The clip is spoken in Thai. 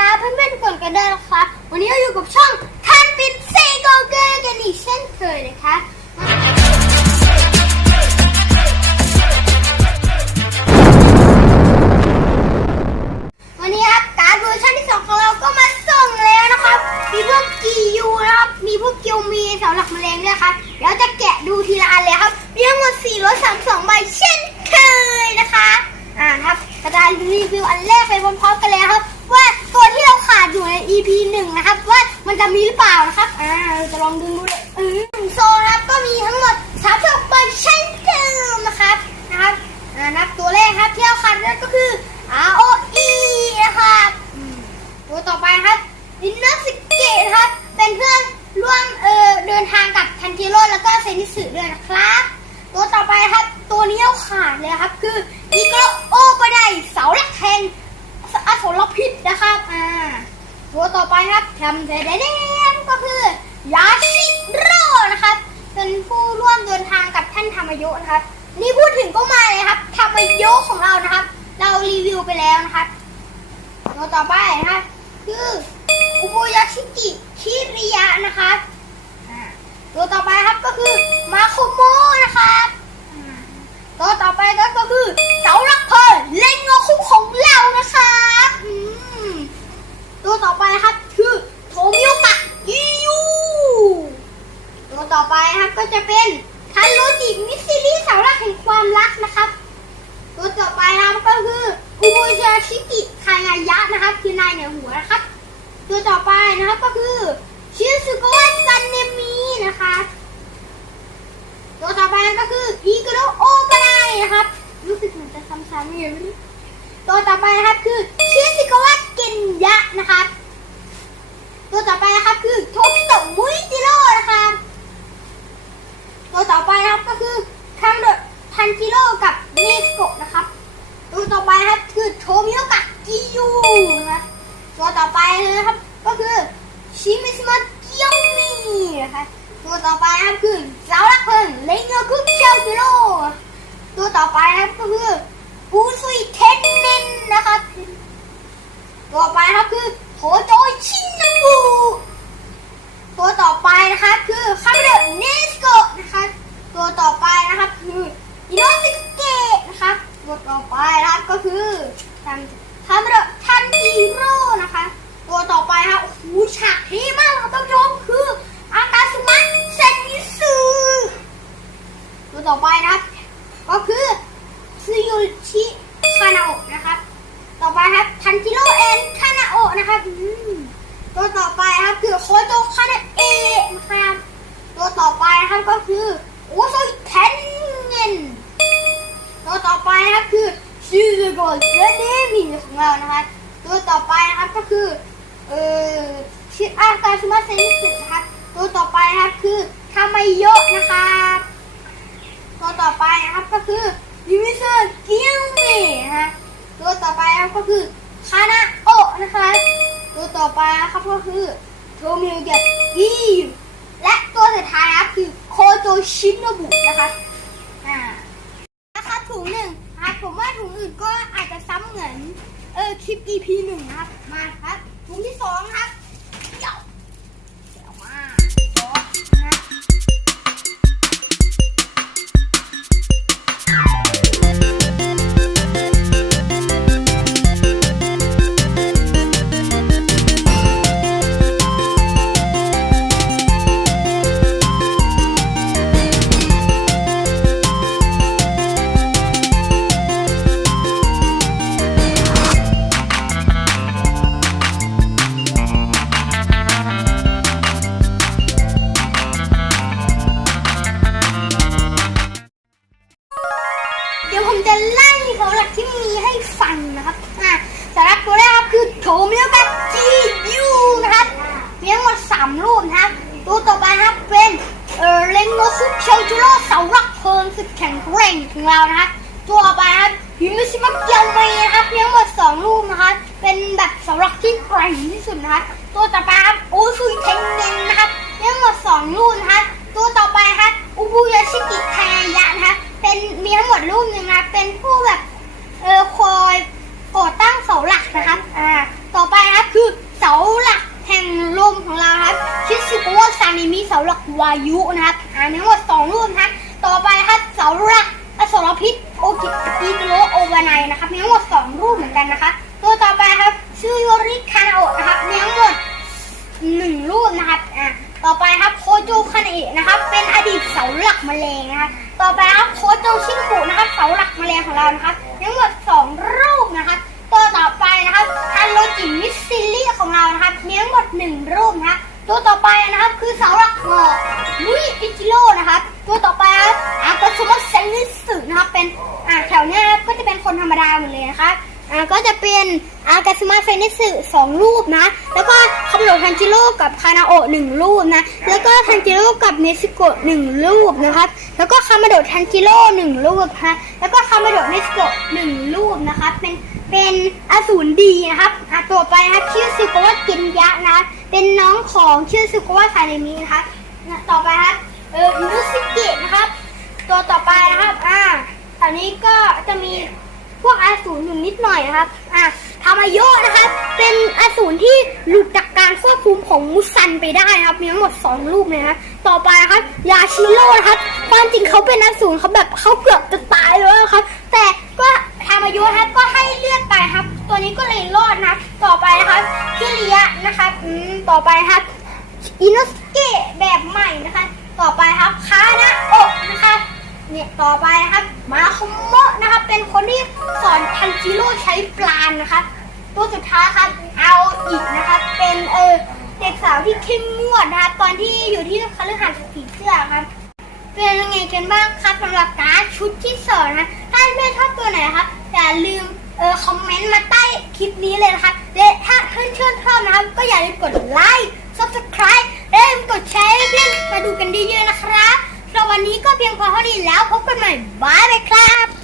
นะเพื่อนๆทุกคนกันด้วยนะคะ วันนี้เราอยู่กับช่องทันปินเซโกเกอร์กันอีกเช่นเคยนะคะ มันจะมีหรือเปล่านะครับ อ่าเราจะลองดูดูเลยอืมโซนะครับก็มีทั้งหมด32ใบเช่นเดิมนะครับนะครับอ่านับตัวแรกครับที่เราขาดนั่นก็คือ R O E นะครับตัวต่อไปครับอินเนอร์สเกตครับ เป็นเพื่อนร่วมเอ่อเดินทางกับทันจิโร่แล้วก็เซนิสึด้วยนะครับ ตัวต่อไปครับตัวนี้เราขาดเลยครับ คืออีโกโอปไดเสาหลักแห่งอสรพิษนะครับ อ่า ตัวต่อไปครับทำเดเดนก็คือยาชิโร่นะครับ เป็นผู้ร่วมเดินทางกับท่านธรรมยุนะครับ นี่พูดถึงก็มาเลยครับธรรมยุของเรานะครับ เรารีวิวไปแล้วนะครับตัวต่อไปนะครับคืออุโบยาชิกิคิริยะนะครับตัวต่อไปครับก็คือมาโคโมนะครับตัวต่อไปก็ก็คือเสาหลักเพลิงเล่นงอคุของเรานะครับ ตัวต่อไปครับคือโทมิโอกะอิยูตัวต่อไปนะครับก็จะเป็นทันโรจิมิสซิลิสาหลักแห่งความรักนะครับ ตัวต่อไปนะครับก็คืออุโบยาชิกิคายายะนะครับ คือนายเหนือหัวนะครับ ตัวต่อไปนะครับก็คือชิซุโกะซันเนมินะคะตัวต่อไปก็คืออีกโรโอปไนนะครับ รู้สึกเหมือนจะซ้ำๆอย่างนี้ ตัวต่อไปนะครับคือชิซุโกะเกนยะนะครับ ตัวต่อไปนะครับคือโทมิโตะมุยจิโร่นะครับ ตัวต่อไปนะครับก็คือคังเดะทันจิโร่กับเนสโกะนะครับ ตัวต่อไปนะครับคือโทมิโอกะกิยูนะครับตัวต่อไปนะครับก็คือชิมิสมากิยองมีนะคะตัวต่อไปนะครับคือเสาลักเพลิงเลงเงอคุเคียวจิโร่ตัวต่อไปนะครับก็คือ อูซุยเทนเนนนะครับตัวต่อไปนะครับคือโฮโจชินนาบุตัวต่อไปนะคะคือคาเมเดอร์เนสโกนะคะตัวต่อไปนะครับคืออิโนซิเกะนะคะตัวต่อไปนะครับก็คือทัน ซึยุชิคานาโอะนะครับ ต่อไปครับทันจิโร่เอ็นคานาโอะนะครับตัวต่อไปครับคือโคโตคาเนเอะนะครับตัวต่อไปนะครับก็คือโอโซเทนเงินตัวต่อไปนะครับคือชิซูโกะเซเนมิของเรานะคะตัวต่อไปนะครับก็คือเอ่อชิอาการชุมาเซนิสึนะครับตัวต่อไปนะครับคือทามาโยะนะครับตัวต่อไปนะครับก็คือ เกิลเมะนะคะตัวต่อไปครับก็คือคานาโอะนะคะตัวต่อไปครับก็คือโทมิโอเกะอีและตัวสุดท้ายครับคือโคโจชิโนบุนะคะอ่านะครับถุงหนึ่งนะครับผมว่าถุงอื่นก็อาจจะซ้ำเหมือนเออคลิป EP หนึ่งนะครับมาครับถุงที่สองครับามรูปนะครับตัวต่อไปนะครับเป็นเออเลงโนซุเชลจูโร่เสาหลักเพลิงสุดแข็งแกร่งของเรานะครับตัวต่อไปครับฮิมิชิมะเกียวเมนะครับมีทั้งหมดสองรูปนะคะเป็นแบบเสาหลักที่แกร่งที่สุดนะคะตัวต่อไปครับโอซุยเทนเนนนะครับมีทั้งหมดสองรูปนะคะตัวต่อไปครับอุบุยาชิกิคายะนะคะเป็นมีทั้งหมดรูปหนึ่งนะเป็นผู้แบบเออคอยก่อตั้งเสาหลักนะครับอ่า สาหลักวายุนะครับอ่ามีทั้งหมดสองรูปนะต่อไปครับเสาหลักอสรพิษโอกิอิโรโอวานายนะครับมีทั้งหมดสองรูปเหมือนกันนะคะตัวต่อไปครับชื่อโยริคานาโอะนะครับมีทั้งหมดหนึ่งรูปนะครับอะต่อไปครับโคโจคาเนะนะครับ เป็นอดีตเสาหลักแมลงนะครับต่อไปครับโคโจชินกุนะครับเสาหลักแมลงของเรานะครับทั้งหมดสองรูป ไปนะครับคือเสาหลักหอกลุยอิจิโร่นะครับตัวต่อไปครับอากาซุมะเซนิสึนะครับเป็นอ่าแถวเนี้ยครับก็จะเป็นคนธรรมดาหมดเลยนะคะอ่าก็จะเป็นอากาซึมะเฟนิสึสองรูปนะแล้วก็คามโดทันจิโร่กับคานาโอะหนึ่งรูปนะแล้วก็ทันจิโร่กับเนซิโกะหนึ่งรูปนะครับแล้วก็คามาโดทันจิโร่หนึ่งรูปนะแล้วก็คามาโดเนซิโกะหนึ่งรูปนะคะเป็นเป็นอสูรดีนะครับอะต่อไปนะครับชื่อซึโกะวะกินยะนะ เป็นน้องของชื่อซึโกวะคาเรมินะคะต่อไปครับเออมุสเกะนะครับ ตัวต่อไปนะครับอ่าอันนี้ก็จะมีพวกอสูรอยู่นิดหน่อยนะครับอะทามาโยะนะครับ เป็นอสูรที่หลุดจากการควบคุมของมุสันไปได้นะครับ มีทั้งหมดสองลูกเลยนะต่อไปนะครับยาชิโร่นะครับความจริงเขาเป็นอสูรเขาแบบเขาเกือบจะตายแล้วครับ แต่ก็ทามาโยนะครับก็ให้เลือดไปครับ ตัวนี้ก็เลยรอดนะ ต่อไปนะครับคิริยะนะครับอืมต่อไปนะครับอินโนสเกะแบบใหม่นะคะ ต่อไปครับคานะโอะนะคะเนี่ยต่อไปนะครับมาคอมโมะนะครับ เป็นคนที่สอนทันจิโร่ใช้ปลานนะครับ ตัวสุดท้ายครับเอาอีกนะครับ เป็นเออเด็กสาวที่เข้มงวดนะครับ ตอนที่อยู่ที่คฤหาสน์ผีเสื้อครับเป็นยังไงกันบ้างครับสำหรับการชุดที่สองนะถ้าเพื่ชอบตัวไหนนะครับอย่าลืม เออคอมเมนต์มาใต้คลิปนี้เลยนะคะและถ้าเพื่อนชื่อชอบนะครับ ก็อย่าลืมกดไลค์ซับสไคร b e และอย่าลืมกดแชร์ให้เพื่อนมาดูกันเยอะๆนะครับสำหรับวันนี้ก็เพียงพอเท่านี้แล้วพบกันใหม่บายบายครับ